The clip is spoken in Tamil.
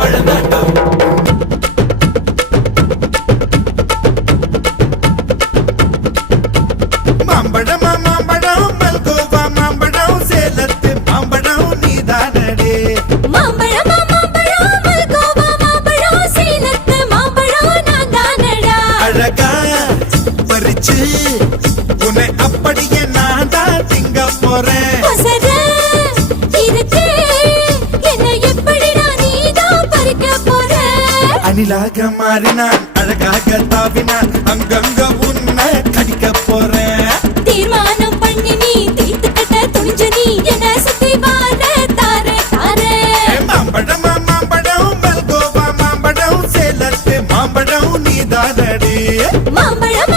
மாம்பழந்தாட்டம் மாம்பழமா மாம்பழம் மல்கோவா மாம்பழம் சேலத்து மாம்பழம் நீதானடே. மாம்பழம் மாம்பழம் மல்கோவா மாம்பழம் சேலத்து மாம்பழம் நான் தானடா அழகா பறிச்சு அணிலாக மாறினான். அழகாக தாவினான். அங்கங்க உன்னை கடிக்க போறேன். தீர்மானம் பண்ணி நீ தீர்த்து கட்ட துணிஞ்ச நீ என சுத்தி வார தார தார. மாம்பழம் மாம்பழம் மல்கோவா மாம்பழம் சேலத்து மாம்பழம் நீ தாரடி மாம்பழம்